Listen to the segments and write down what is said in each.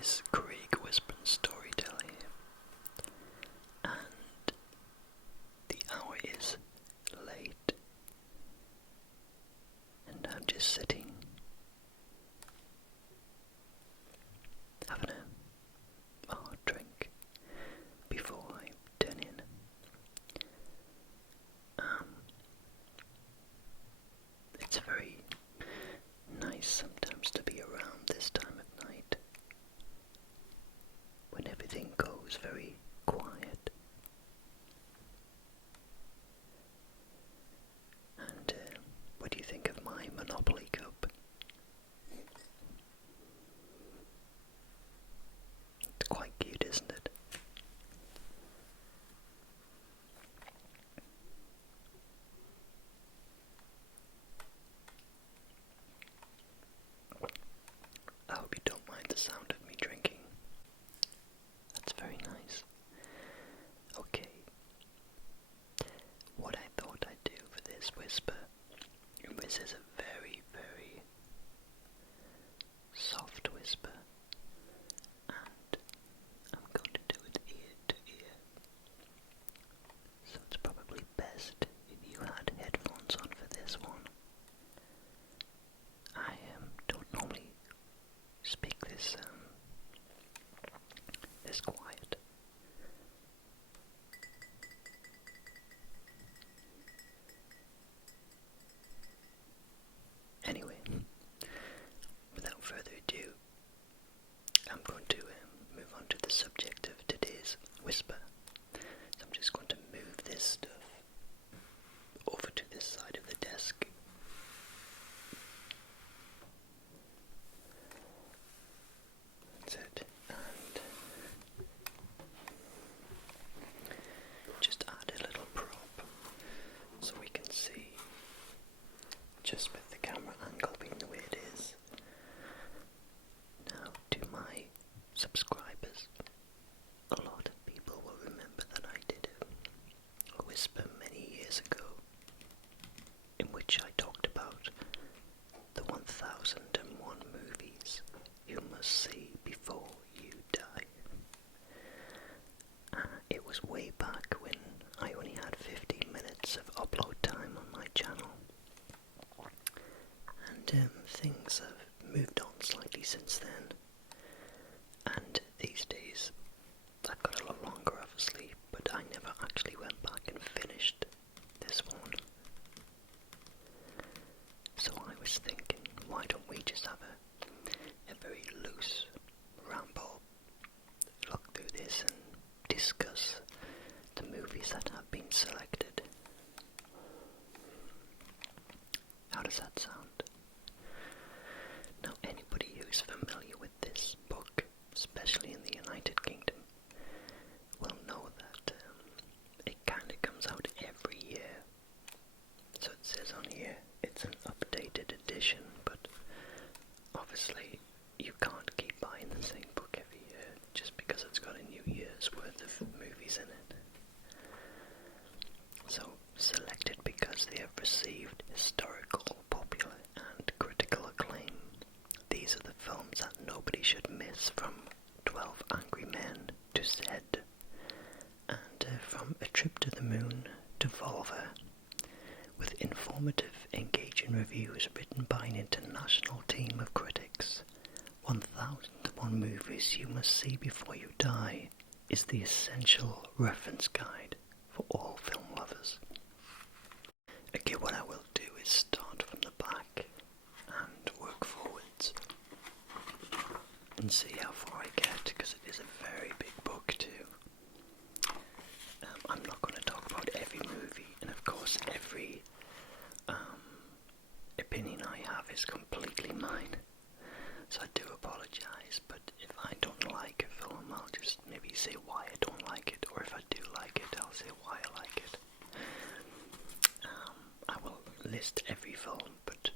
guys, Craig Whisperinstoryteller here, and the hour is late, and I'm just sitting, having a drink before I turn in. It's very nice sometimes to be around this time of night, when everything goes very quiet. And what do you think of my Monopoly cup? It's quite cute, isn't it? I hope you don't mind the sound of me drinking. That's very nice. Okay. What I thought I'd do for this whisper, this is a very, very soft whisper, and I'm going to do it ear to ear. So it's probably best if you had headphones on for this one. I don't normally speak this quiet. Anyway, without further ado, I'm going to move on to the subject of today's whisper. So I'm just going to move this stuff over to this side of the desk. That's it. And just add a little prop so we can see, just with the camera angle being the way it is. Now, to my subscribers, a lot of people will remember that I did a whisper many years ago, in which I talked about the 1001 movies you must see before you die. It was way back when I only had 15 minutes of upload time on my channel, and things have moved on slightly since then, and these days I've got a lot longer obviously, but I never actually went back and finished this one. So I was thinking, why don't we just have a very loose ramble, look through this and discuss the movies that have been selected. How does that sound? Now, anybody who's familiar with this book, especially in the United Kingdom, will know that it kind of comes out every year. So it says on here it's an updated edition, but obviously you can't keep buying the same book every year just because it's got a new year's worth of movies in it. So, selected because they have received historical, popular and critical acclaim. These are the films that nobody should miss, from 12 Angry Men to Zed, and from A Trip to the Moon to Volver, with informative, engaging reviews written by an international team of critics. 1001 Movies You Must See Before You Die is the essential reference guide for all film lovers. Okay, what I will do is start from the back and work forwards and see how far I get, because it is a very big book too. I'm not going to talk about every movie, and of course every opinion I have is completely mine, so I do apologise, but if I don't like a film, I'll just maybe say why I don't like it, or if I do like it, I'll say why I like it. I will list every film, but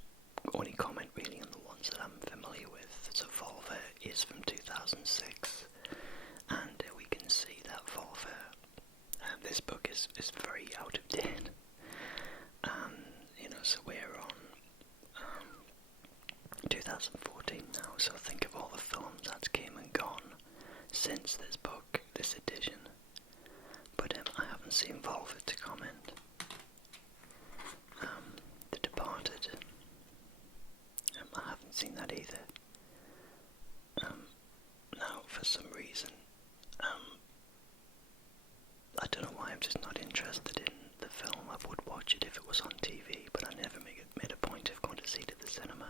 only comment really on the ones that I'm familiar with. So Volver is from 2006, and we can see that Volver, this book is very out of date. So we're on 2014 2014 now, so think of all the films that came and gone since this book, this edition. But I haven't seen Volver to comment. The Departed, I haven't seen that either. Now, for some reason, I don't know why I'm just not interested in the film. I would watch it if it was on TV, but I never made a point of going to see it at the cinema.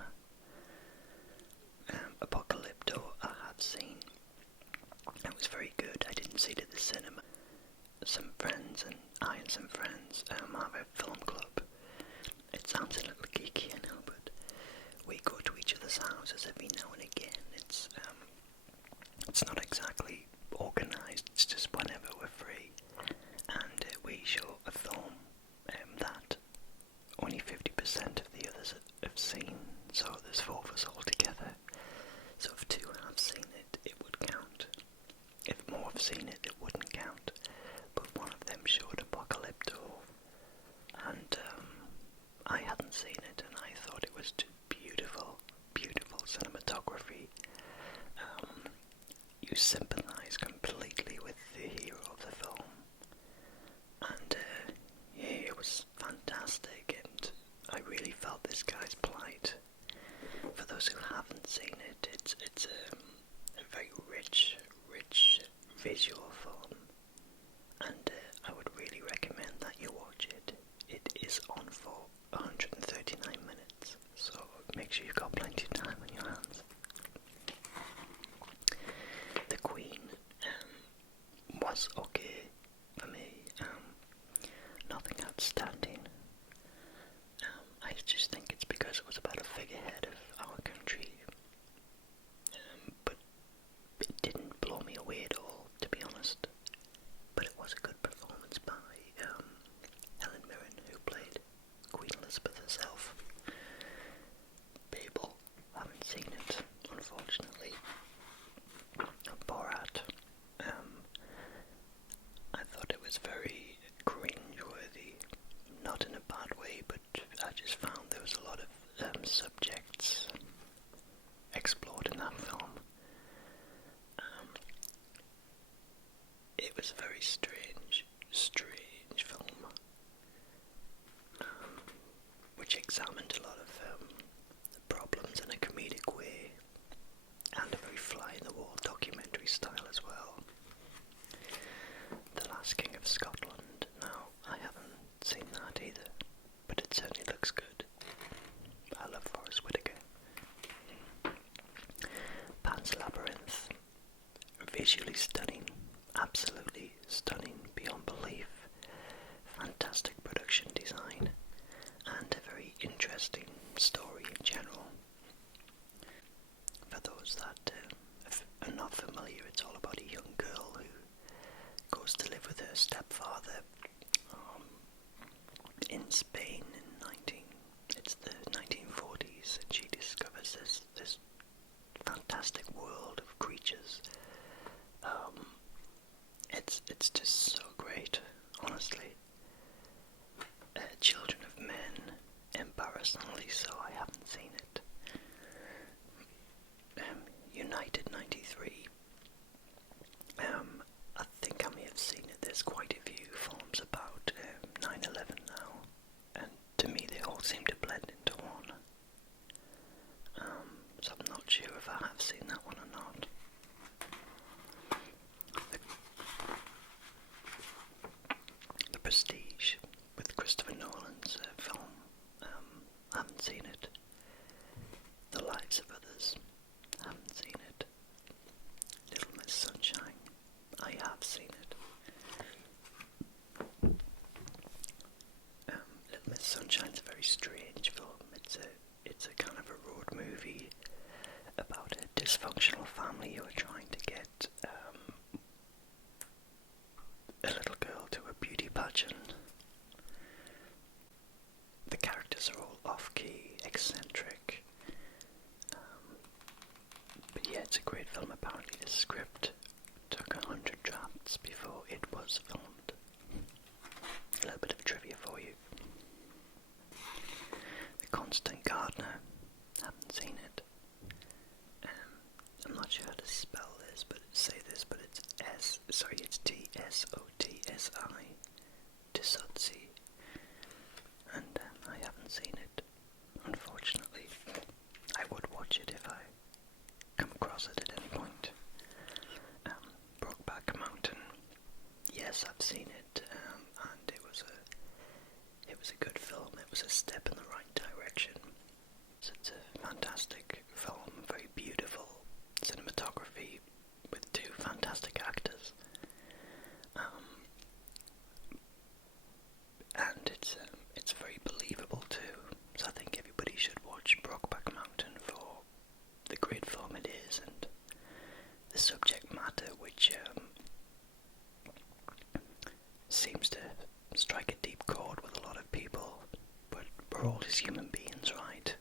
Apocalypto I have seen. It was very good. I didn't see it at the cinema. Some friends and some friends have a film club. It sounds a little geeky, I know, but we go to each other's houses every now and again. It's not exactly organised, it's just whenever we're free. And we show a film that only 50% of the others have seen, so there's 4 of us all together. So if 2 have seen it, it would count. If more have seen it, it wouldn't count. But one of them showed Apocalypto, and I hadn't seen it, and I thought it was just beautiful, beautiful cinematography. You sympathise completely with the hero of the film, and yeah, it was fantastic, and I really felt this guy's plight. For those who haven't seen it, it's a very rich visual film, and I would really recommend that you watch it. It is on for 139 minutes, so make sure you've got plenty of time on your hands. The Queen was okay for me. Nothing outstanding. I just think it's because it was about a figurehead of our country. But it didn't blow me away at all, to be honest. But it was a good performance by Helen Mirren, who played Queen Elizabeth herself. Babel, haven't seen it, unfortunately. Borat, I thought it was very cringe-worthy, not in a bad way, but I just found there was a lot of subjects explored in that film. It was a very strange film, which examined a lot of problems in a comedic way, and a very fly-in-the-wall documentary style as well. The Last King of Scotland. Now, I haven't seen that either, but it certainly looks good. I love Forrest Whitaker. Pan's Labyrinth. Visually stunning, absolutely stunning beyond belief. Fantastic production design, and a very interesting story in general. For those that are not familiar, it's all about a young girl who goes to live with her stepfather in Spain it's the 1940s, and she discovers this fantastic world of creatures. It's just so great, honestly. Children of Men, embarrassingly so, I haven't seen it. United 93. I think I may have seen it. There's quite a few films about 9/11 now, and to me they all seem to blend into one. So I'm not sure if I have seen that one or not. The Prestige, with Christopher Nolan's film. I haven't seen it. The Lives of Others. I haven't seen it. Little Miss Sunshine. I have seen it. Little Miss Sunshine's a very strange film. It's a kind of a road movie about a dysfunctional family who are trying to get a little girl to a beauty pageant. The characters are all off-key, eccentric. But yeah, it's a great film. Apparently the script took 100 drafts before it was filmed. A little bit of trivia for you. The Constant Gardener. Haven't seen it. which seems to strike a deep chord with a lot of people, but we're all just human beings, right?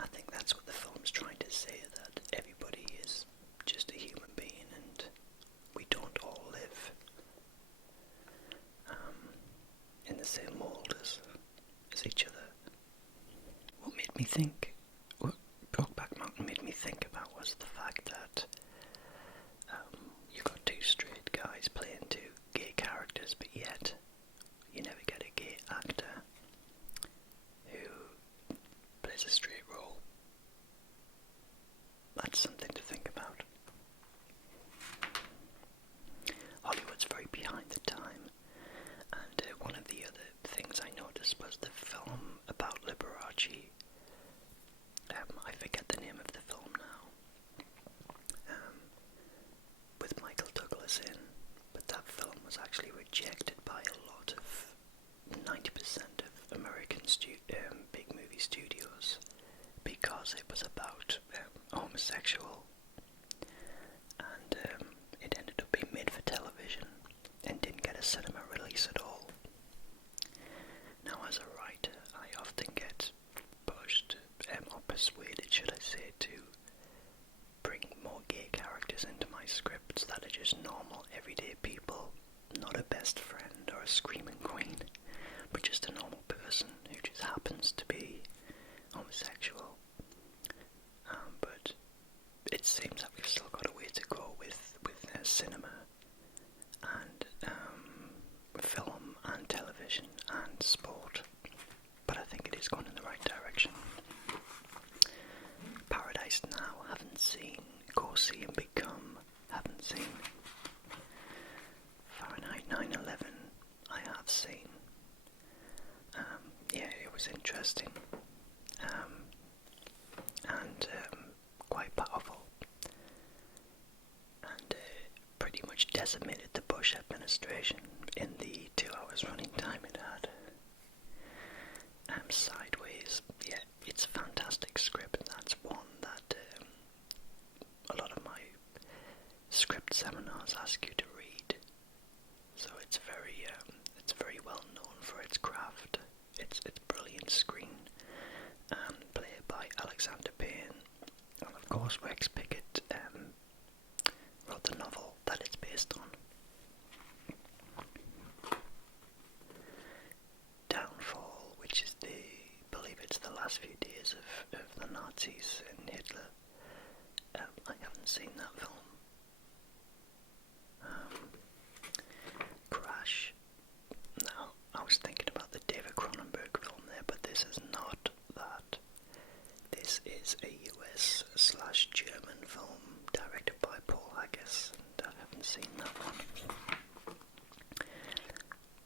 I think that's what the film's trying to say, that everybody is just a human being and we don't all live in the same mold as each other. What Brokeback Mountain made me think about was the fact that you got two straight guys playing two gay characters, but yet you never get a gay actor who plays a straight role. That's something to think about. Hollywood's very behind the time, and one of the other things I noticed was the film about Liberace. I forget the name of the film now, with Michael Douglas in, but that film was actually rejected by a lot of 90% of American big movie studios because it was about homosexual, and it ended up being made for television and didn't get a cinema release at all. Now, as a writer, I often get pushed, or persuaded, should I say, to bring more gay characters into my scripts that are just normal, everyday people, not a best friend or a screaming queen, but just a normal person who just happens to be homosexual. But it seems that we've still got a way to go with cinema and film and television and sport, but I think it is going in the right direction. Paradise Now, haven't seen. Go See and Become, haven't seen. Fahrenheit 9/11, I have seen. Yeah, it was interesting, and quite powerful, and pretty much decimated the Bush administration in the 2 hours running time it had. Sideways, yeah, it's a fantastic script, and that's one that a lot of my script seminars ask you to read. So it's very well known for its craft. It's brilliant screen play by Alexander Payne, and of course Rex Pickett wrote the novel that it's based on. Downfall, which is I believe it's the last few days of the Nazis and Hitler. I haven't seen that film. Crash. Now, I was thinking about the David Cronenberg film there, but this is not that. This is a US/German film directed by Paul Haggis, and I haven't seen that one.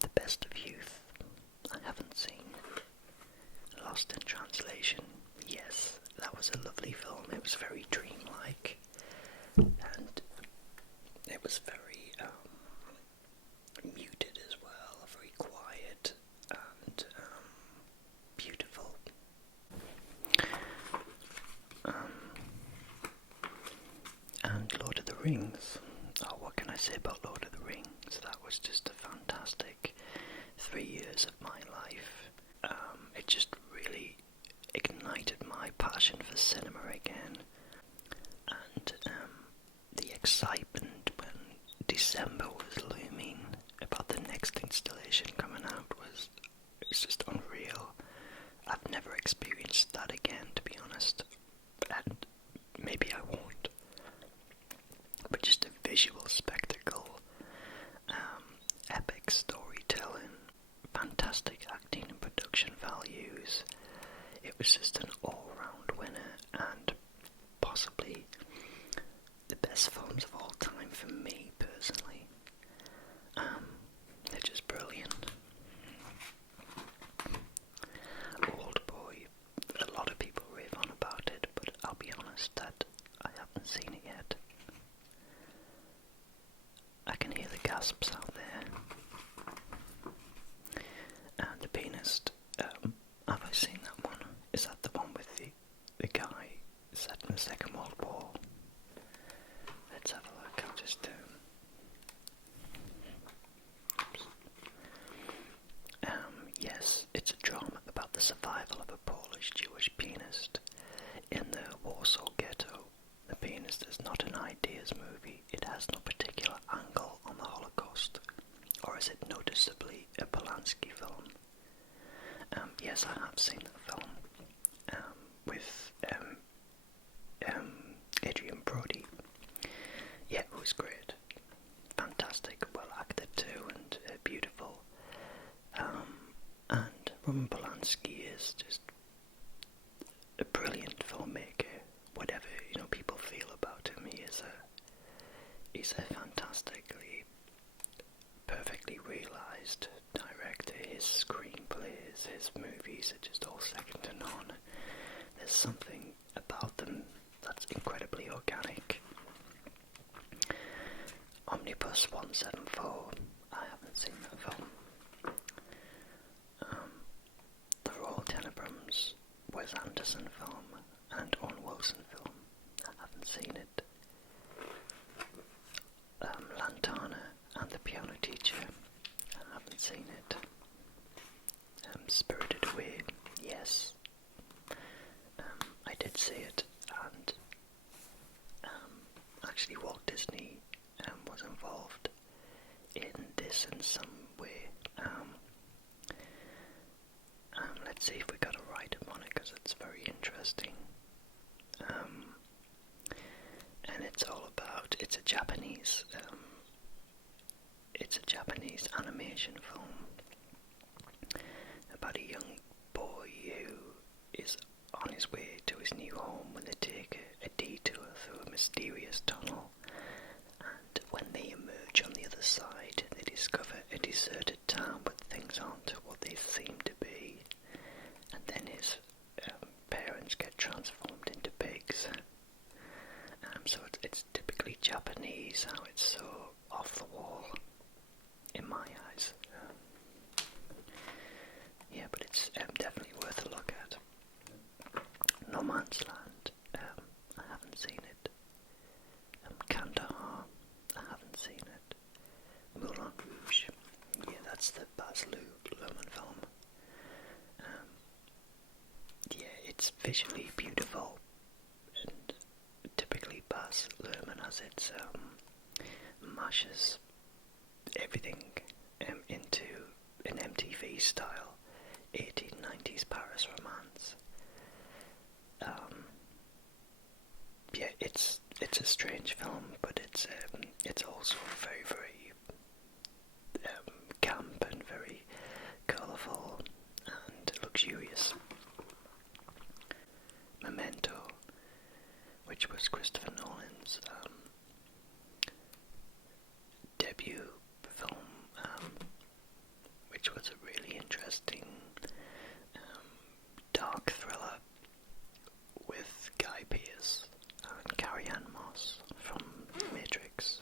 The Best of Youth, I haven't seen. Lost in Translation, yes, that was a lovely film. It was very dreamlike, and it was very muted as well, very quiet and beautiful. And Lord of the Rings. Oh, what can I say about Lord of the Rings? That was just a fantastic 3 years of my life. It just really ignited my passion for cinema again. And the excitement when December was looming about the next installation coming out was just unreal. I've never experienced that again, to be honest, and maybe I won't. But just a visual spectacle, epic storytelling, fantastic acting and production values. It was just an all-round winner, and possibly the best films of all time for me personally. They're just brilliant. Oldboy, a lot of people rave on about it, but I'll be honest that I haven't seen it yet. I can hear the gasps out there. And The Pianist, have I seen that one? Is that the one with the guy set in the Second World War? Let's have a look. I'll just has no particular angle on the Holocaust, or is it noticeably a Polanski film? Yes, I have seen that film with Adrian Brody. Yeah, it was great. Fantastic, well acted too, and beautiful. And Roman Polanski is just a brilliant filmmaker. Whatever people feel about him, he's a fantastically, perfectly realised director. His screenplays, his movies are just all second to none. There's something about them that's incredibly organic. Omnibus 174, I haven't seen that film. The Royal Tenenbaums, Wes Anderson film, and Owen Wilson film, I haven't seen it. Lantana and the Piano Teacher, I haven't seen it. Spirited Away, yes. I did see it, and actually Walt Disney was involved in this in some way. Let's see if we got a write-up on it, because it's very interesting. And it's all about, it's a Japanese animation film about a young boy who is on his way to his new home when they take a detour through a mysterious tunnel, and when they emerge on the other side they discover a deserted town, but things aren't what they seem to be, and then his parents get transformed into pigs. So it's typically Japanese, how it's so off the wall in my eyes. Yeah, but it's definitely worth a look at. No Man's Land, I haven't seen it. Kandahar, I haven't seen it. Moulin Rouge, yeah, that's the Baz Luhrmann film. Yeah, it's visually beautiful, and typically Baz Luhrmann has its mashes everything into an MTV style 1890s Paris romance. Yeah, it's a strange film, but it's also very, very camp and very colourful and luxurious. Memento, which was Christopher Nolan's debut film, which was a really interesting dark thriller with Guy Pearce and Carrie-Anne Moss from Matrix.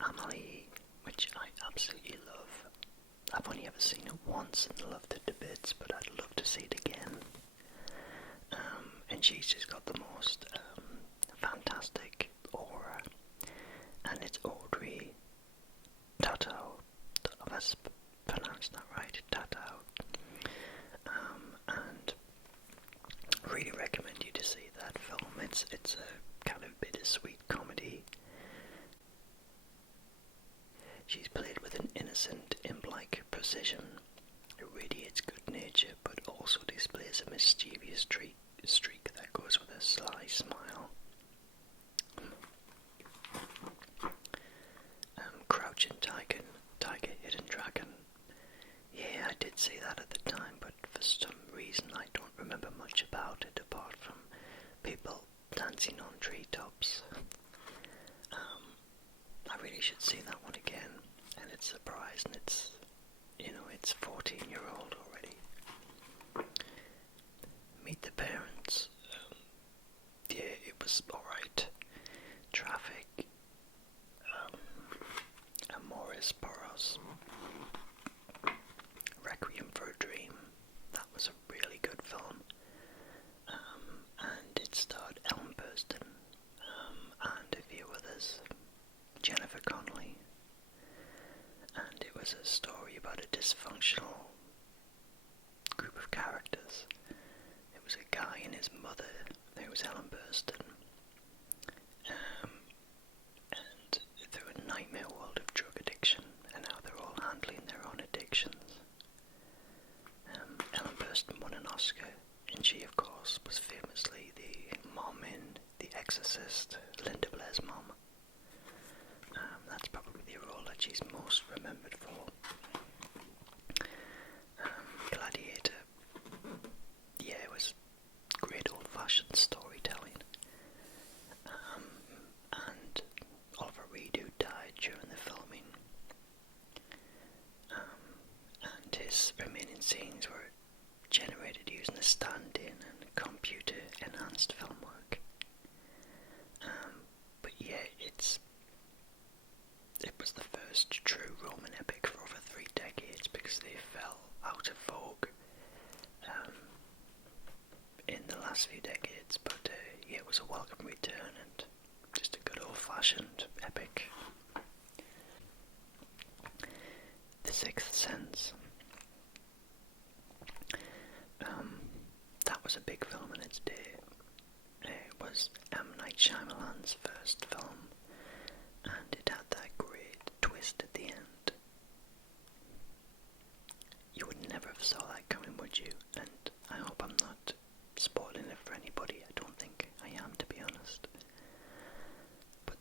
Amelie, which I absolutely love. I've only ever seen it once and loved it to bits, but I'd love to see it again. And she's just got the most fantastic aura, and it's Audrey Tautou. Have I pronounced that right? Tautou. And really recommend you to see that film. It's a kind of bittersweet comedy. She's played with an innocent, imp-like precision. It radiates good nature, but also displays a mischievous streak that goes with a sly smile. Crouching Tiger, Hidden Dragon. Yeah, I did see that at the time, but for some reason I don't remember much about it apart from people dancing on treetops. I really should see that one again, and it's surprised, and it's 14-year-old already. Meet the Parents. Yeah, it was alright. Traffic. Amoris Poros. Requiem for a Dream. That was a really good film. And it starred Ellen Burstyn and a few others. Jennifer Connelly. And it was a story about a dysfunctional group of characters. It was a guy and his mother, who was Ellen Burstyn. Oscar, and she, of course, was famously the mom in The Exorcist, Linda Blair's mom. That's probably the role that she's most remembered for. Gladiator, yeah, it was great old-fashioned storytelling. And Oliver Reed, who died during the filming, and his remaining scenes were generated using the stand-in and computer-enhanced film work. But yeah, it was the first true Roman epic for over 3 decades because they fell out of vogue in the last few decades. But yeah, it was a welcome return and just a good old-fashioned epic. The Sixth Sense. That was a big film in its day. It was M. Night Shyamalan's first film, and it had that great twist at the end. You would never have saw that coming, would you? And I hope I'm not spoiling it for anybody. I don't think I am, to be honest. But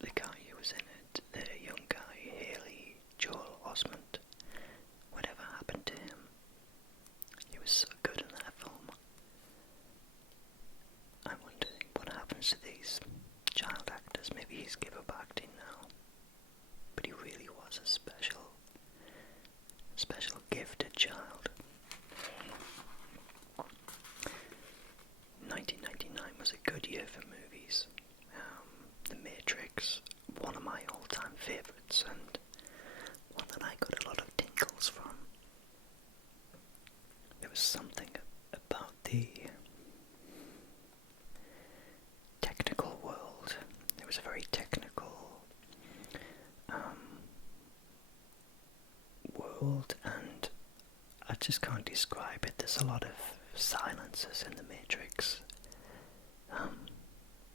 the guy who was in it, the young guy, Haley Joel Osment, whatever happened to him? He was so good in that film. I wonder what happens to these child actors. Maybe he's give up acting now. But he really was a special gifted child. 1999 was a good year for movies. The Matrix, one of my all-time favourites, and one that I got a lot of tingles from. There was something about the technical world. It was a very technical world, and I just can't describe it. There's a lot of silences in the Matrix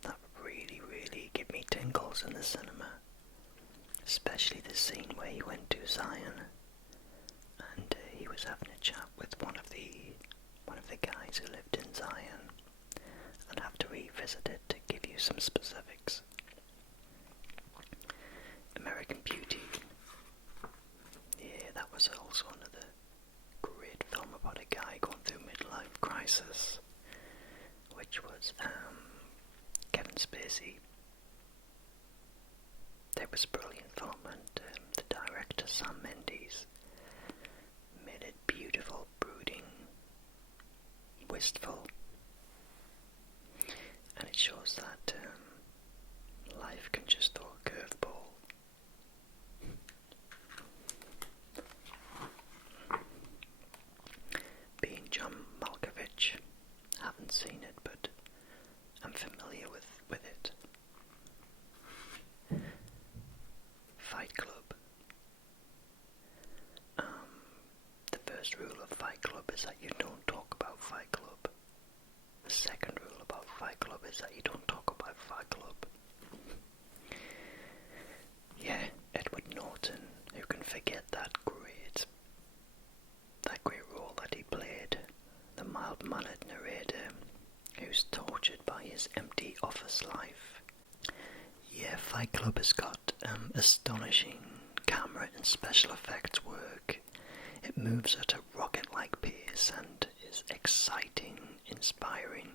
that really, really give me tingles in the cinema. Especially the scene where he went to Zion and he was having a chat with one of the guys who lived in Zion. I'd have to revisit it to give you some specifics. American Beauty. Yeah, that was also another great film about a guy going through midlife crisis, which was Kevin Spacey. It was a brilliant film, and the director, Sam Mendes, made it beautiful, brooding, wistful, and it shows that life can just throw a curveball. Being John Malkovich, haven't seen it, but I'm familiar with it. Fight Club. The first rule of Fight Club is that you don't talk about Fight Club. The second rule about Fight Club is that you don't talk about Fight Club. Yeah, Edward Norton, who can forget that great role that he played, the mild-mannered narrator who's tortured by his empty office life. Yeah, Fight Club has got astonishing camera and special effects work. It moves at a rocket-like pace and is exciting, inspiring,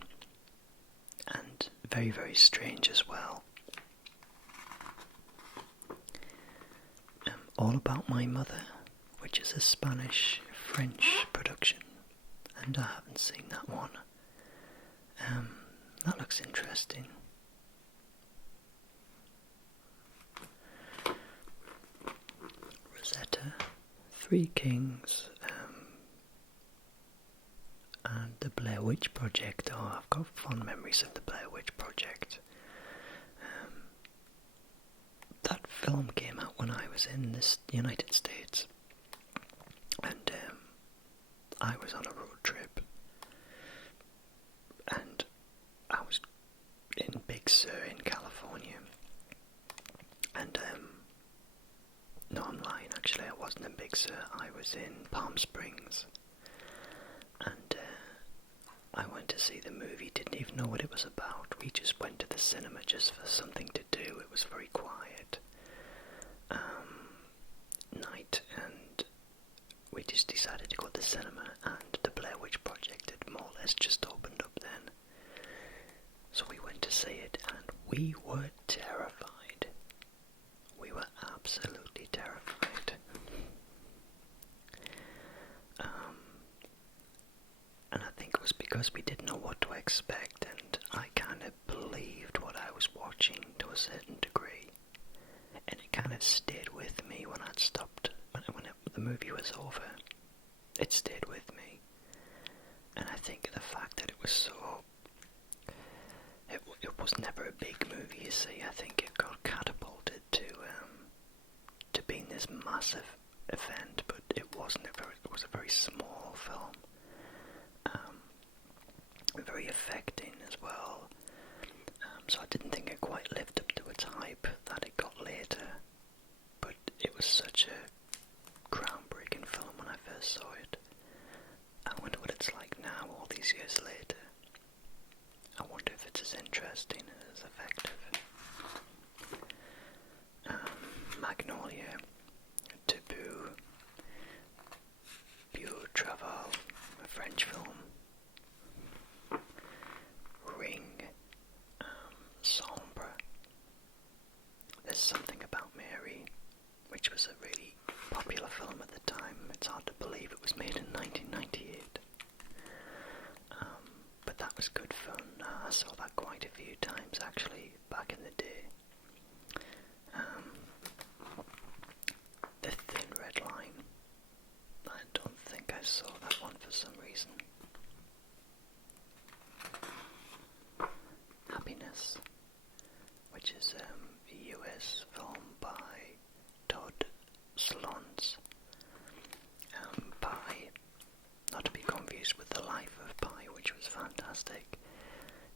and very, very strange as well. All About My Mother, which is a Spanish-French production, and I haven't seen that one. That looks interesting. Rosetta, Three Kings, and the Blair Witch Project. Oh, I've got fond memories of the Blair Witch Project. That film came out when I was in the United States, and I was on a road trip, and I was in Big Sur in California, and no, I'm lying, actually, I wasn't in Big Sur, I was in Palm Springs, and I went to see the movie, didn't even know what it was about. We just went to the cinema just for something to do. It was very quiet night, and we just decided to go to the cinema, and the Blair Witch Project had more or less just opened up then. So we went to see it, and we were terrified. We were absolutely terrified. And I think it was because we didn't know what to expect, and I kind of believed what I was watching to a certain degree. And it kind of stayed with me when I'd stopped, when the movie was over. It stayed with me. And I think the fact that it was so... It was never a big movie, you see. I think it got catapulted to being this massive event, but it wasn't. It was a very small film. Very affecting as well. So I didn't think it quite lived up to its hype that it got later. But it was such a groundbreaking film when I first saw it. I wonder what it's like now, all these years later. I wonder if it's as interesting and as effective. Magnolia, Taboo, Pure Travail, a French film. Ring, Sombre. There's Something About Mary, which was a really popular film at the time. It's hard to believe it was made in 1998. But that was good fun. I saw that quite a few times actually back in the day. The Thin Red Line. I don't think I saw that one for some reason. Happiness, which is a US film by Todd Solondz. Pi, not to be confused with The Life of Pi, which was fantastic.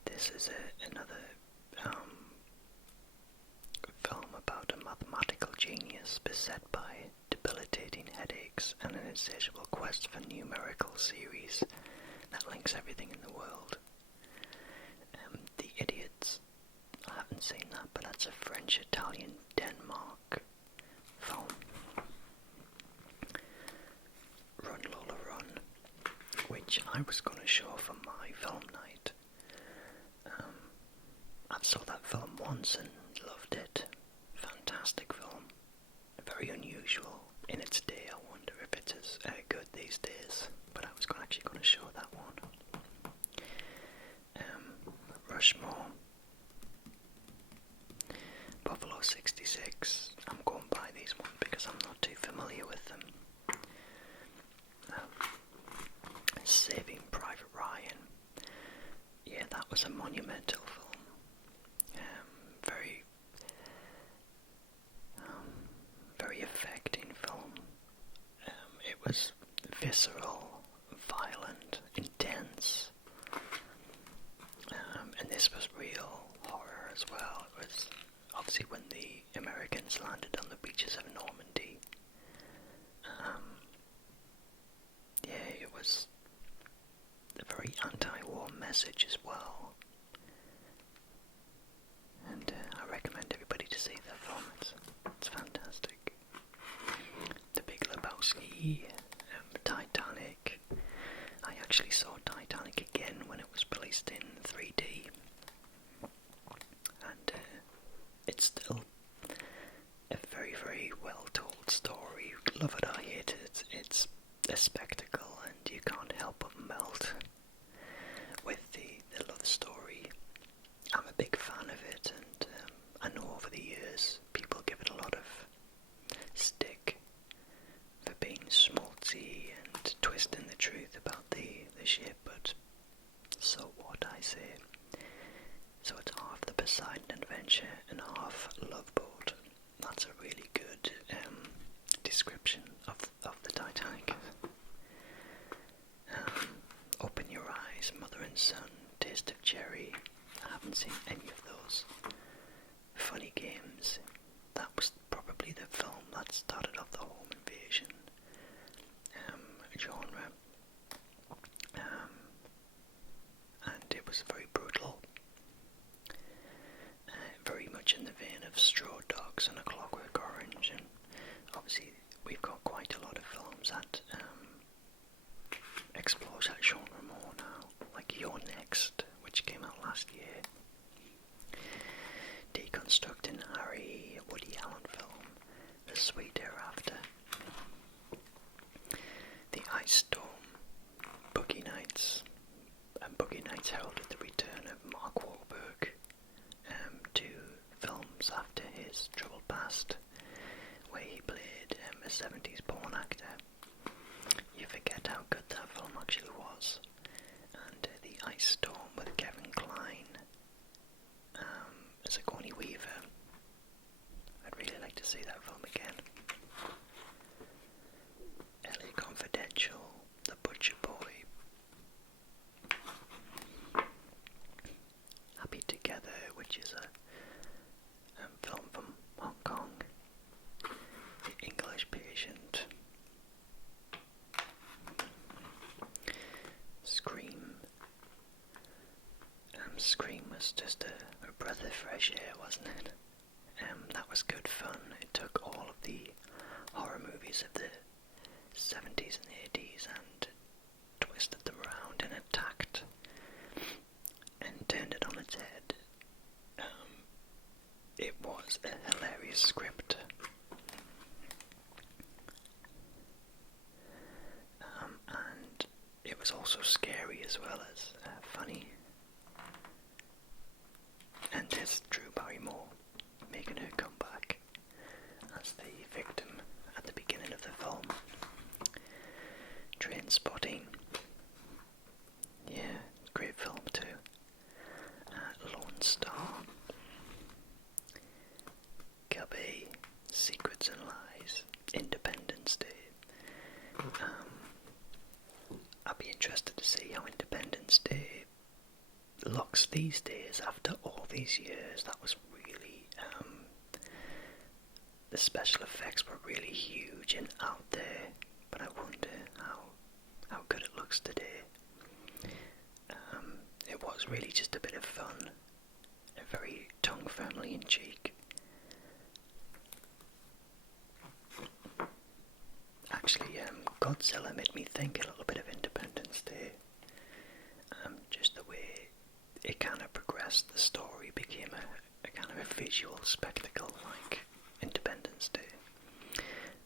This is another film about a mathematical genius beset by debilitating headaches and an insatiable quest for numerical series that links everything in the world. The Idiots, I haven't seen that, but that's a French, Italian, Denmark film. Run Lola Run, which I was going to show for my film night. I saw that film once and loved it. Fantastic film. Very unusual in its day. I wonder if it's as good these days. But I was actually going to show that one. Rushmore. Buffalo 66. I'm going by these ones because I'm not too familiar with them. Saving Private Ryan. Yeah, that was a monumental film. Very affecting film. It was visceral, violent, intense. And this was real horror as well. It was obviously when the Americans landed on the beaches of Normandy. It was a very anti-war message as well. And I recommend everybody to see that film. It's fantastic. The Big Lebowski, Titanic. I actually saw Titanic again when it was released in 3D. And it's still a very, very well told story. Love it or hate it. It's a spectacle, and you can't help but melt with the love story. I'm a big fan of it, and I know over the years people give it a lot of stick for being schmaltzy and twisting the truth about the ship, but so what, I say. So it's half the Poseidon Adventure and half Love Boat. That's a really good description of the Titanic. Open Your Eyes, Mother and Son, Taste of Cherry. I haven't seen any of those. Funny Games. That was probably the film that started off the home invasion genre. explores that genre more now, like Your Next, which came out last year. Deconstructing Harry, a Woody Allen film, The Sweet Hereafter. The Ice Storm, Boogie Nights, and Boogie Nights heralded the return of Mark Wahlberg to films after his troubled past, where he played a 70s porn actor. You forget how good that film actually was. And The Ice Storm with Kevin Kline as Sigourney Weaver. I'd really like to see that film again. LA Confidential, The Butcher Boy. Happy Together, which is a film from Hong Kong. The English Patient. Scream. Scream was just a breath of fresh air, wasn't it? That was good fun. It took all of the horror movies of the 70s and 80s and twisted them around and attacked and turned it on its head. It was a hilarious script. And it was also scary as well as funny. And there's Drew Barrymore making her comeback as the victim at the beginning of the film. Trainspotting. Yeah, great film too. Lone Star. Gabby, Secrets and Lies. Independence Day. I'd be interested to see how Independence Day looks these days after all these years. That was really the special effects were really huge and out there, but I wonder how good it looks today. It was really just a bit of fun, and very tongue firmly in cheek. Actually, Godzilla made me think a little bit of Independence Day. Just the way it kind of progressed, the story became a kind of a visual spectacle like Independence Day.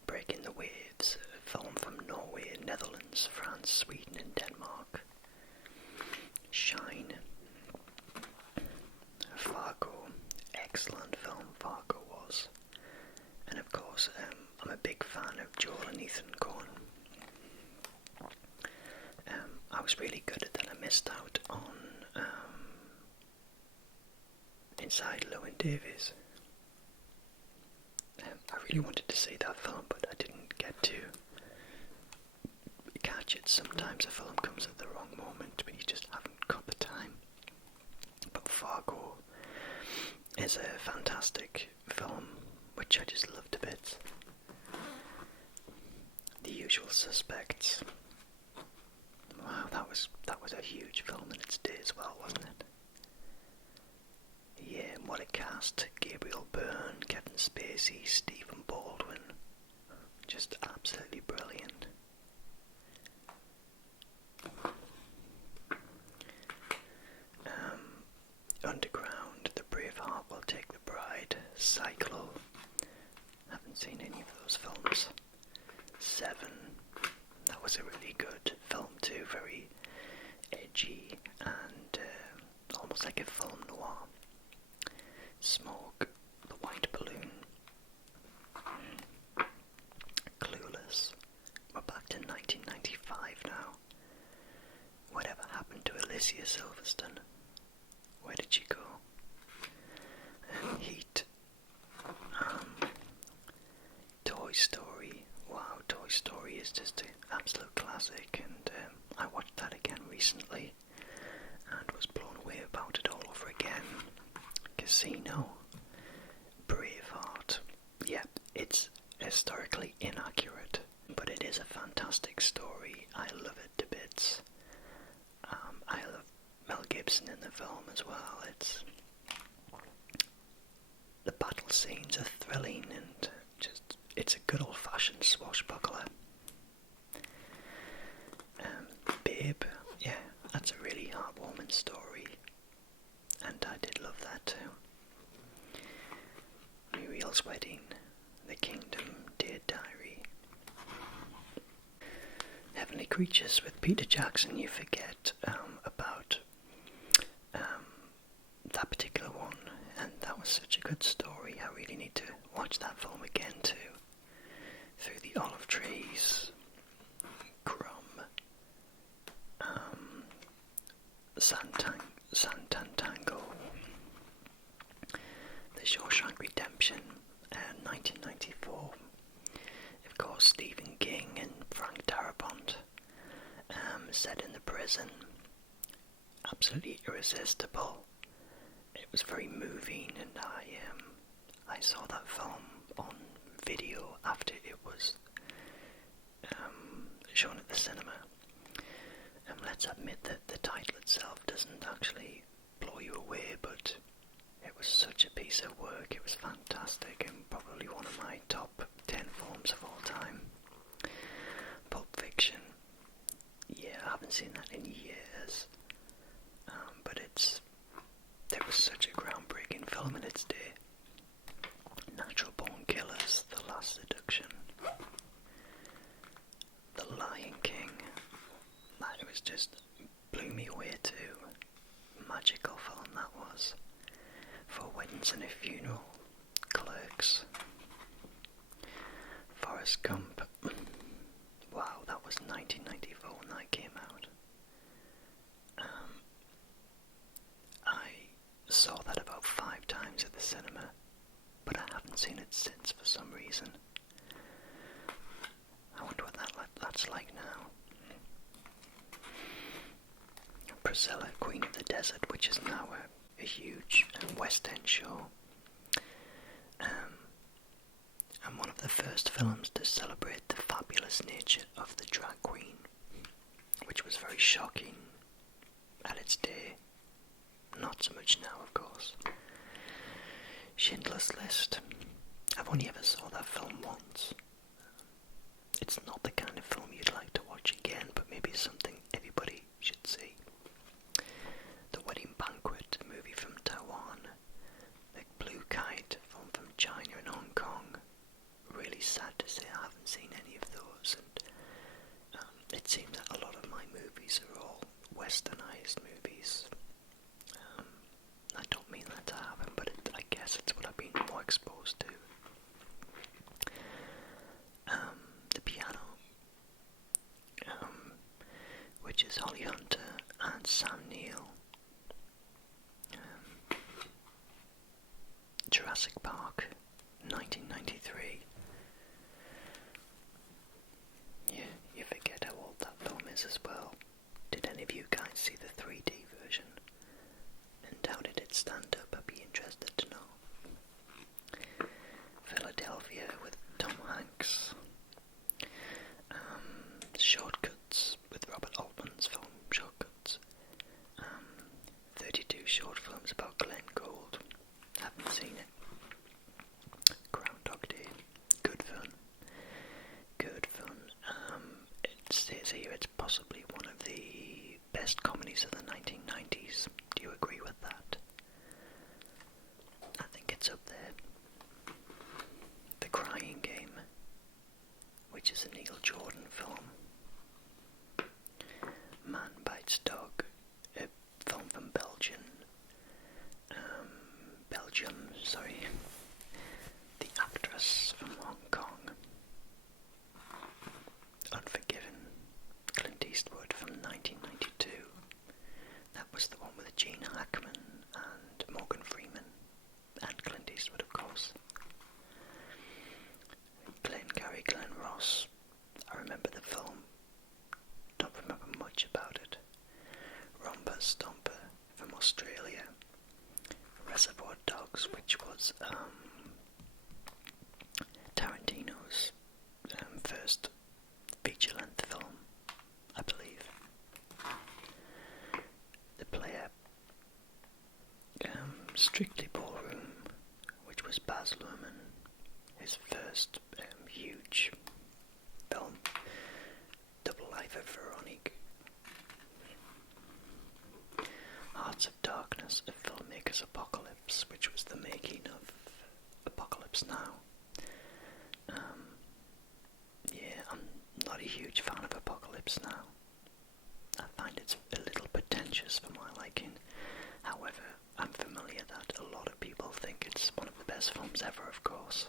Breaking the Waves, a film from Norway, Netherlands, France, Sweden and Denmark. Shine. Fargo, excellent film Fargo was. And of course, I'm a big fan of Joel and Ethan Coen. I was really good at that. I missed out on Inside Llewyn Davies. I really wanted to see that film, but I didn't get to catch it. Sometimes a film comes at the wrong moment when you just haven't got the time. But Fargo is a fantastic film, which I just loved a bit. The Usual Suspects. Wow, that was a huge film in its day as well, wasn't it? Yeah, what a cast. Gabriel Byrne, Kevin Spacey, Stephen Baldwin. Just absolutely brilliant. Underground, The Braveheart Will Take the Bride, Cyclo. Haven't seen any of those films. Seven. That was a really good film too, very edgy and almost like a film noir. Smoke, The White Balloon. Clueless. We're back to 1995 now. Whatever happened to Alicia Silverstone? Where did she go? Heat. Toy Story. Wow, Toy Story is just an absolute classic, and I watched that again recently and was blown away about it all over again. Casino. Braveheart. Yeah, it's historically inaccurate, but it is a fantastic story. I love it to bits. I love Mel Gibson in the film as well. The battle scenes are thrilling and it's a good old-fashioned swashbuckler. Creatures with Peter Jackson, you forget about that particular one, and that was such a good story. I really need to watch that film again too. Through the Olive Trees, Crumb, Santantango, The Shawshank Redemption, 1994. Of course, Stephen King and Frank Darabont, set in the prison. Absolutely irresistible. It was very moving, and I saw that film on video after it was shown at the cinema. And let's admit that the title itself doesn't actually blow you away, but it was such a piece of work. It was fantastic, and probably one of my top 10 films of all time. Pulp Fiction. Yeah, I haven't seen that in years. But it was such a groundbreaking film in its day. Natural Born Killers, The Last Seduction, The Lion King. That was just blew me away too. Magical film that was. For Weddings and a Funeral, Clerks, Forrest Gump. Wow, that was 1994 when that came out. I saw that about 5 times at the cinema, but I haven't seen it since for some reason. I wonder what that's like now. Priscilla, Queen of the Desert, which is now a huge West End show. And one of the first films to celebrate the fabulous nature of the drag queen, which was very shocking at its day. Not so much now, of course. Schindler's List. I've only ever saw that film once. It's not the kind of film you'd like to watch again, but maybe something everybody should see. The Wedding Banquet, a movie from Taiwan. The Blue Kite, a film from China and Hong Kong. Really sad to say I haven't seen any of those, and it seems that a lot of my movies are all westernized movies. I don't mean that to happen, but I guess it's what I've been more exposed to. The Piano, which is Holly Hunter and Sam Neill. Jurassic Park, 1993. Yeah, you forget how old that film is as well. Did any of you guys see the 3D version? And how did it stand up? I'd be interested to know. Philadelphia with Tom Hanks. Shortcuts with Robert Altman's film Shortcuts. 32 short films about Glenn Gould. Haven't seen it. Groundhog Day. Good fun. Good fun. It says here it's possibly one of the best comedies of the 1990s. Do you agree with that? I think it's up there. The Crying Game, which is a Neil Jordan film. Man Bites Dog, a film from Belgium. The Actress from Hong Kong. Unforgiven, Clint Eastwood from 1992. That was the one with Gene Hackman and Morgan Freeman, and Clint Eastwood, of course. Glengarry Glen Ross. I remember the film. Don't remember much about it. Romper Stomper from Australia. Reservoir Dogs, which was Tarantino's first feature-length film, I believe. The Player. Strictly Ballroom, which was Baz Luhrmann, his first huge film. Double Life of Veronique. Hearts of Darkness, a filmmaker's apocalypse, which was the making of Apocalypse Now. Yeah, I'm not a huge fan of Apocalypse apocalypse now. I find it's a little pretentious for my liking. However, I'm familiar that a lot of people think it's one of the best films ever, of course.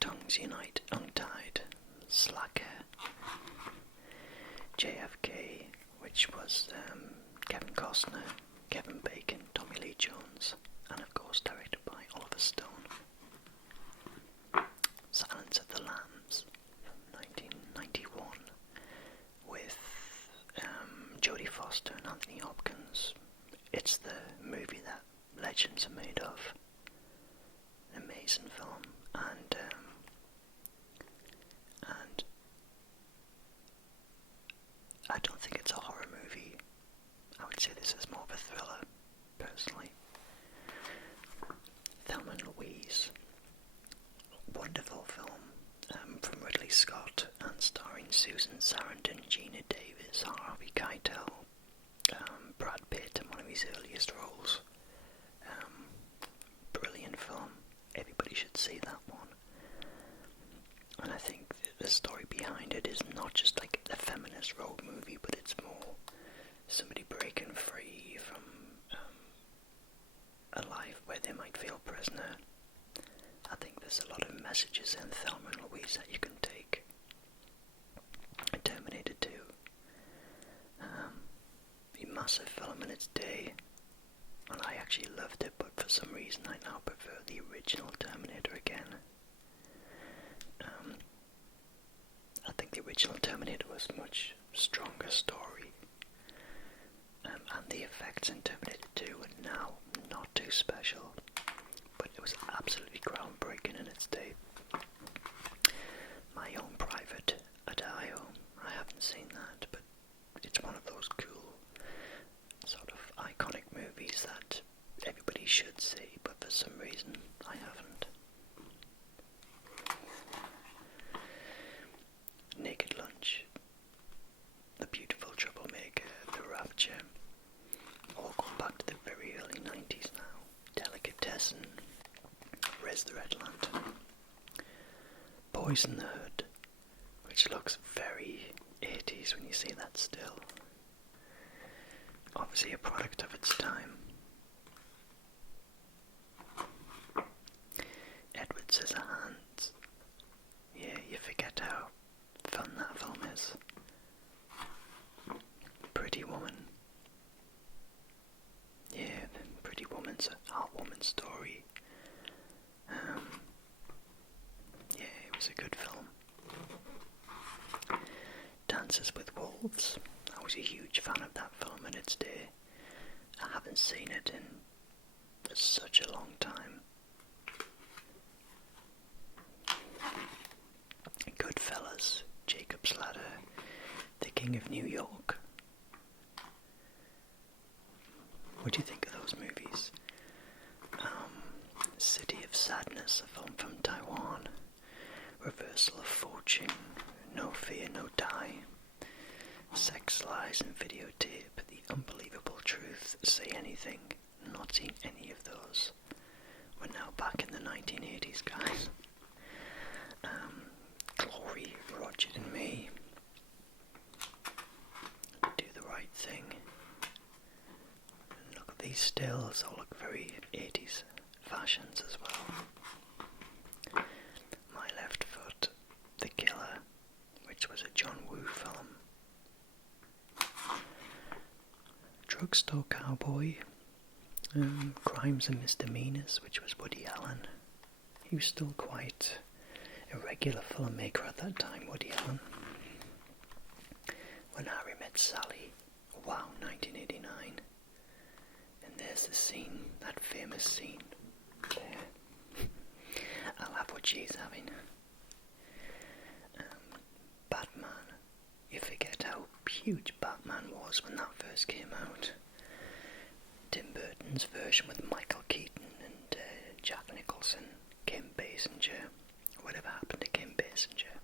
Tongues Unite, Untied, Slacker, JFK, which was Kevin Costner, Kevin Bacon, Tommy Lee Jones, and of course directed by Oliver Stone. Silence of the Lambs from 1991 with Jodie Foster and Anthony Hopkins. It's the movie that legends are made of. An amazing film, and I don't think it's a horror movie. I would say this is more of a thriller, personally. Thelma and Louise. Wonderful film from Ridley Scott and starring Susan Sarandon, Gina Davis, Harvey Keitel, Brad Pitt in one of his earliest roles. Brilliant film. Everybody should see that one. And I think the story behind it is not just like a feminist road movie, but it's more somebody breaking free from a life where they might feel prisoner. I think there's a lot of messages in Thelma and Louise that you can take. Terminator 2. A massive film in its day, and I actually loved it, but for some reason I now prefer the original Terminator again. I think the original Terminator was a much stronger story, and the effects in Terminator 2 are now not too special, but it was absolutely groundbreaking in its day. My Own Private Idaho, I haven't seen that, but it's one of those cool sort of iconic movies that everybody should see, but for some reason I haven't. Naked Lunch, The Beautiful Troublemaker, The Rapture, all going back to the very early 90s now. Delicatessen, Res the Red Lantern, Boys in the Hood, which looks very 80s when you see that still. Obviously a product of its time. Edward Scissorhands. Yeah, you forget how fun that film is. Pretty Woman. Yeah, Pretty Woman's a heartwarming story. Yeah, it was a good film. Dances with Wolves. I was a huge fan of that film in its day. I haven't seen it in such a long time. Goodfellas, Jacob's Ladder, The King of New York. What do you think of those movies? City of Sadness, a film from Taiwan. Reversal of Fortune, No Fear, No Die. Sex, Lies and Videotape, The Unbelievable Truth, Say Anything. Not seen any of those. We're now back in the 1980s, guys. Glory, Roger and Me. Do the Right Thing. And look at these stills, all look very 80s fashions as well. My Left Foot, The Killer, which was a John Woo film. Drugstore Cowboy, Crimes and Misdemeanors, which was Woody Allen. He was still quite a regular filmmaker at that time, Woody Allen. When Harry Met Sally, wow, 1989. And there's the scene, that famous scene there. I'll have what she's having. Batman. You forget how huge Batman was when that first came out. Tim Burton's version with Michael Keaton and Jack Nicholson, Kim Basinger. Whatever happened to Kim Basinger?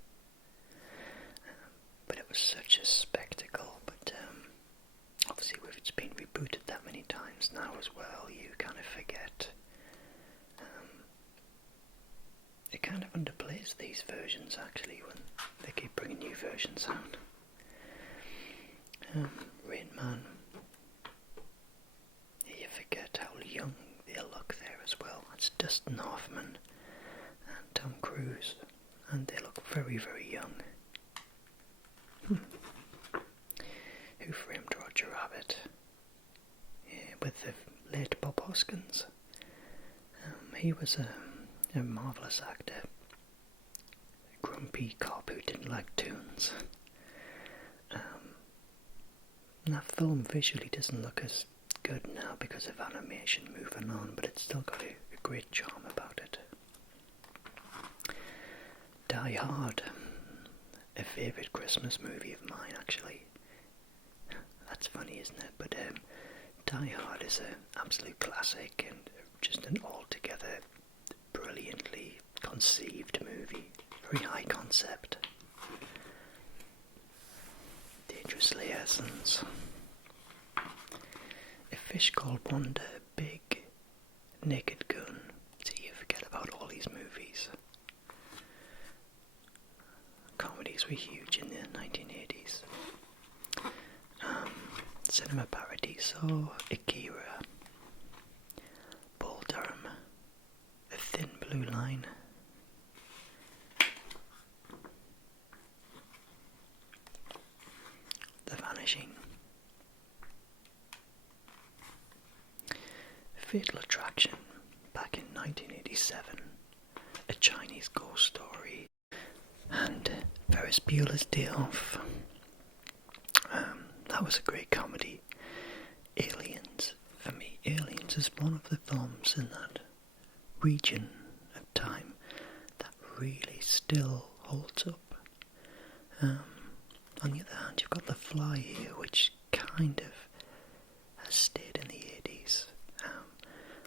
But it was such a spectacle. But obviously, it's been rebooted that many times now as well. You kind of forget. It kind of underplays these versions actually when they keep bringing new versions television sound. Rain Man. You forget how young they look there as well. It's Dustin Hoffman and Tom Cruise, and they look very, very young. Who Framed Roger Rabbit? Yeah, with the late Bob Hoskins. He was a marvellous actor. A grumpy cop who didn't like tunes. That film visually doesn't look as good now because of animation moving on, but it's still got a great charm about it. Die Hard. A favourite Christmas movie of mine, actually. That's funny, isn't it? But Die Hard is an absolute classic and just an altogether brilliantly conceived movie. Very high concept. Dangerous Liaisons. A Fish Called Wanda, Big, Naked Gun. So you forget about all these movies. Comedies were huge in the 1980s. Cinema Paradiso, Akira, Bull Durham, The Thin Blue Line, The Vanishing, Fatal Attraction, back in 1987, A Chinese Ghost Story, and Ferris Bueller's Day Off. That was a great comedy. Aliens, for me, Aliens is one of the films in that region of time that really still holds up. On the other hand, you've got The Fly here, which kind of has stayed in the 80s.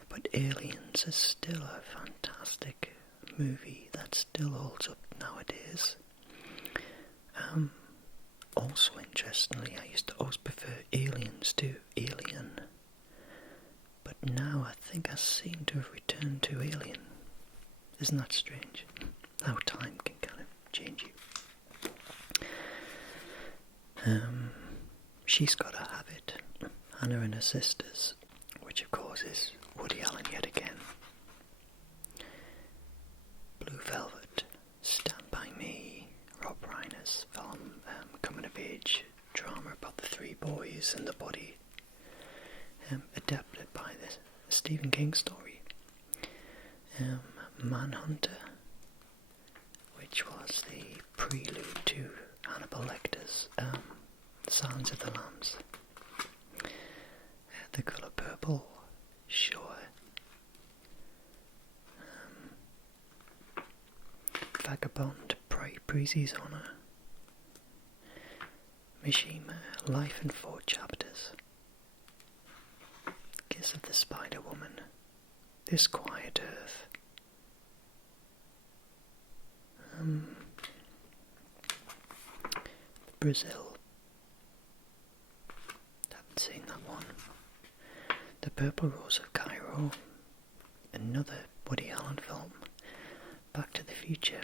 But Aliens is still a fantastic movie that still holds up nowadays. Also, interestingly, I used to always prefer Aliens to Alien, but now I think I seem to have returned to Alien. Isn't that strange? How time can kind of change you. She's Gotta Have It, Hannah and Her Sisters, which of course is Woody Allen yet again. Blue Velvet, Stand By Me, Rob Reiner's film, coming of age drama about the three boys and the body, adapted by the Stephen King story. Manhunter, which was the prelude to Hannibal Lecter's Silence of the Lambs. The Colour Purple, sure. Vagabond, Breezy's Honour. Mishima, Life in 4 Chapters. Kiss of the Spider Woman. This Quiet Earth. Brazil. Haven't seen that one. The Purple Rose of Cairo. Another Woody Allen film. Back to the Future.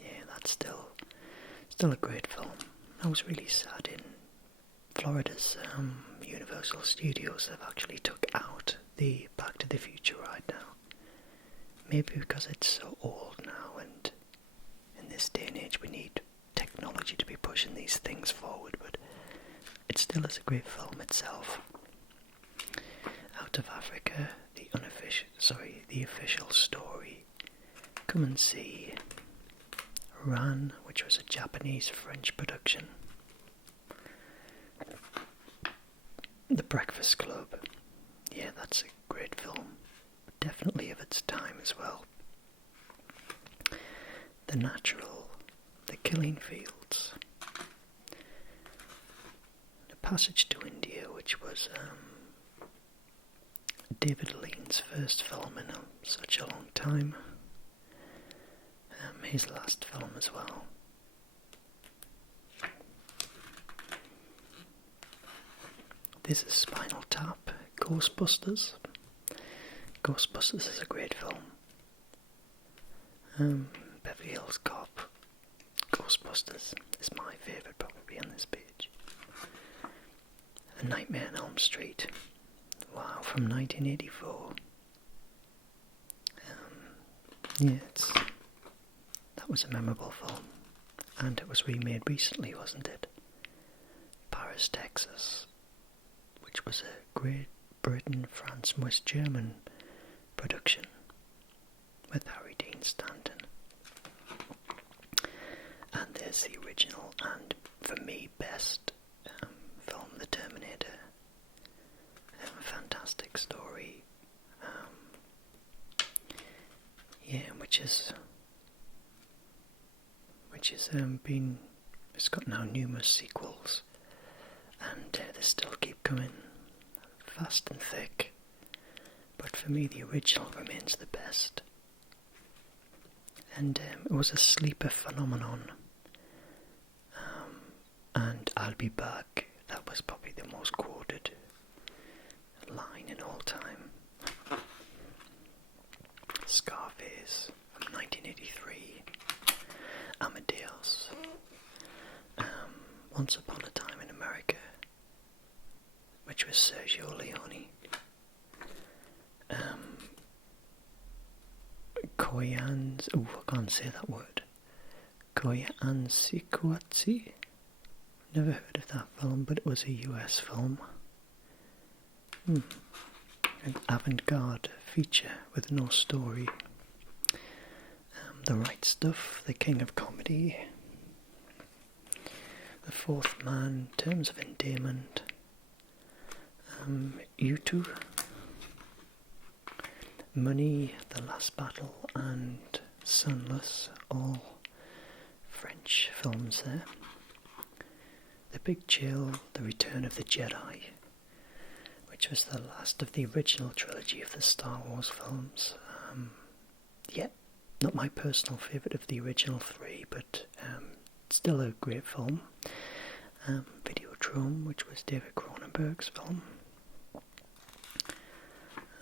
Yeah, that's still a great film. I was really sad in Florida's Universal Studios. They've actually took out the Back to the Future ride now. Maybe because it's so old now, and in this day and age we need technology to be pushing these things forward, but it still is a great film itself. Out of Africa, the official story. Come and see. Ran, which was a Japanese-French production. The Breakfast Club. Yeah, that's a great film. Definitely of its time as well. The Natural. The Killing Fields. The Passage to India, which was David Lean's first film in such a long time. His last film as well. This is Spinal Tap, Ghostbusters. Ghostbusters is a great film. Beverly Hills Cop, Ghostbusters. posters is my favourite probably on this page. A Nightmare on Elm Street. Wow, from 1984. That was a memorable film, and it was remade recently, wasn't it? Paris, Texas, which was a Great Britain, France, and West German production with Harry Dean Stanton. And there's the original and, for me, best film, The Terminator. Fantastic story. It's got now numerous sequels, and they still keep coming fast and thick. But for me, the original remains the best. And it was a sleeper phenomenon. And I'll be back. That was probably the most quoted line in all time. Scarface from 1983. Amadeus. Once Upon a Time in America, which was Sergio Leone. Koyan's, I can't say that word. Koyansikuatsi. Never heard of that film, but it was a US film. An avant-garde feature with no story. The Right Stuff, The King of Comedy. The Fourth Man, Terms of Endearment. U2. Money, The Last Battle, and Sunless, all French films there. The Big Chill, The Return of the Jedi, which was the last of the original trilogy of the Star Wars films. Not my personal favourite of the original three, but still a great film. Videodrome, which was David Cronenberg's film.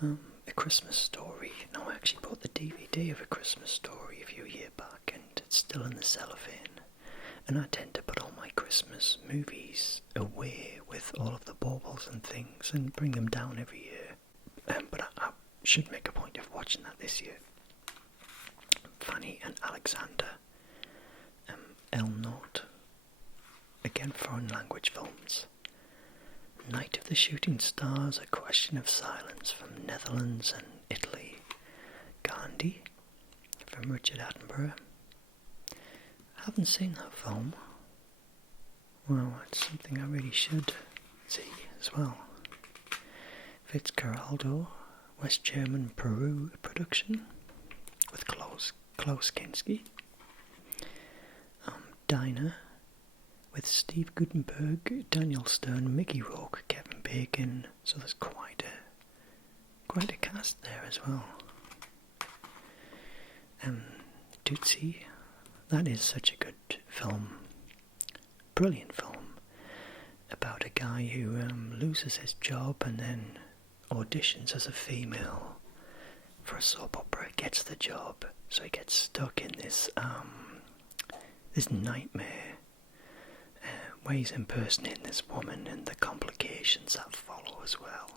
A Christmas Story. Now, I actually bought the DVD of A Christmas Story a few years back, and it's still in the cellophane. And I tend to put all my Christmas movies away with all of the baubles and things and bring them down every year. But I should make a point of watching that this year. Fanny and Alexander. El Norte. Again, foreign language films. Night of the Shooting Stars, A Question of Silence from Netherlands and Italy. Gandhi from Richard Attenborough. Haven't seen that film. Well, it's something I really should see as well. Fitzcarraldo, West German Peru production with Klaus Kinski. Diner with Steve Guttenberg, Daniel Stern, Mickey Rourke, Kevin Bacon. So there's quite a cast there as well. Tootsie. That is such a good film. Brilliant film. About a guy who loses his job and then auditions as a female for a soap opera, gets the job, so he gets stuck in this nightmare where he's impersonating this woman and the complications that follow as well.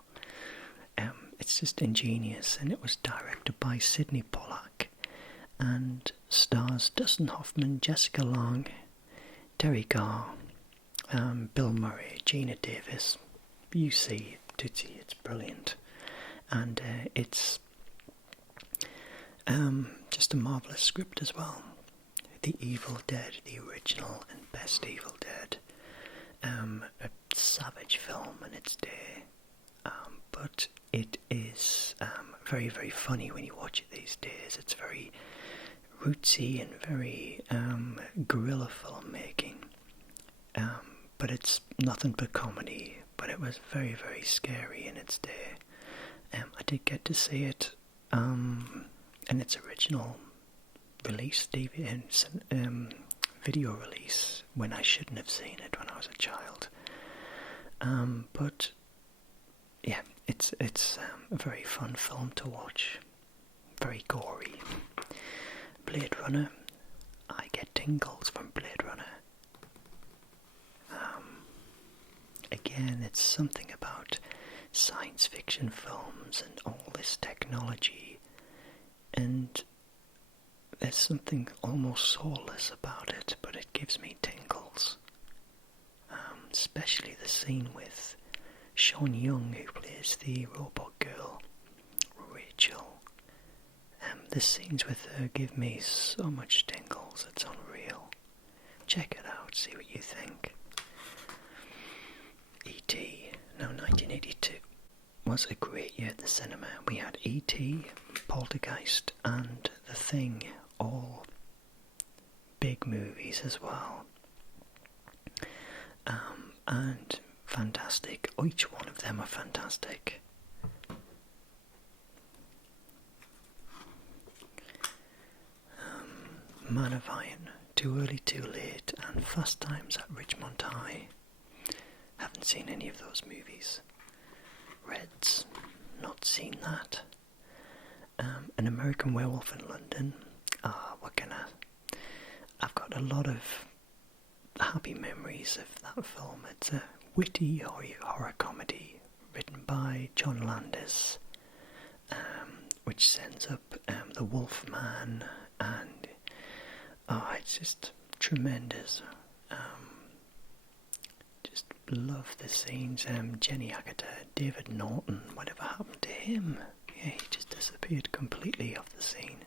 It's just ingenious, and it was directed by Sidney Pollack and stars Dustin Hoffman, Jessica Lange, Terry Garr, Bill Murray, Gina Davis. You see Tootsie, it's brilliant, and it's just a marvellous script as well. The Evil Dead, the original and best Evil Dead, a savage film in its day, but it is very, very funny when you watch it these days. It's very rootsy and very guerrilla filmmaking, but it's nothing but comedy. But it was very, very scary in its day. I did get to see it in its original release, DVD and video release, when I shouldn't have seen it when I was a child. But yeah, it's a very fun film to watch. Very gory. Blade Runner. I get tingles from Blade Runner. It's something about science fiction films and all this technology, and there's something almost soulless about it, but it gives me tingles. Especially the scene with Sean Young, who plays the robot girl, Rachel. The scenes with her give me so much tingles, it's unreal. Check it out, see what you think. E.T., now 1982, was a great year at the cinema. We had E.T., Poltergeist and The Thing, all big movies as well. And fantastic. Each one of them are fantastic. Man of Iron, Too Early Too Late, and Fast Times at Ridgemont High. Haven't seen any of those movies. Reds, not seen that. An American Werewolf in London. I've got a lot of happy memories of that film. It's a witty horror comedy written by John Landis, which sends up the Wolfman, and it's just tremendous. Just love the scenes. Jenny Agutter, David Norton, whatever happened to him? Yeah, he just disappeared completely off the scene.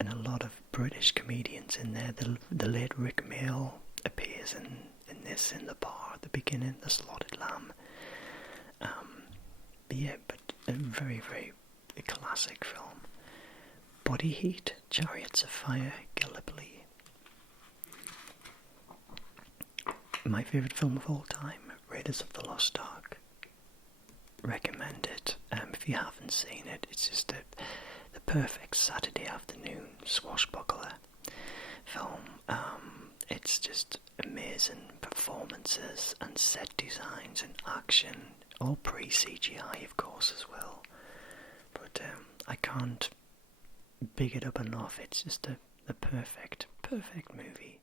And a lot of British comedians in there. The late Rick Mail appears in the bar at the beginning, The Slaughtered Lamb. But a very, very classic film. Body Heat, Chariots of Fire, Gallipoli. My favourite film of all time, Raiders of the Lost Ark. Recommend it. If you haven't seen it, it's just the perfect Saturday afternoon swashbuckler film. It's just amazing performances and set designs and action, all pre-CGI of course as well. But I can't big it up enough. It's just the perfect movie.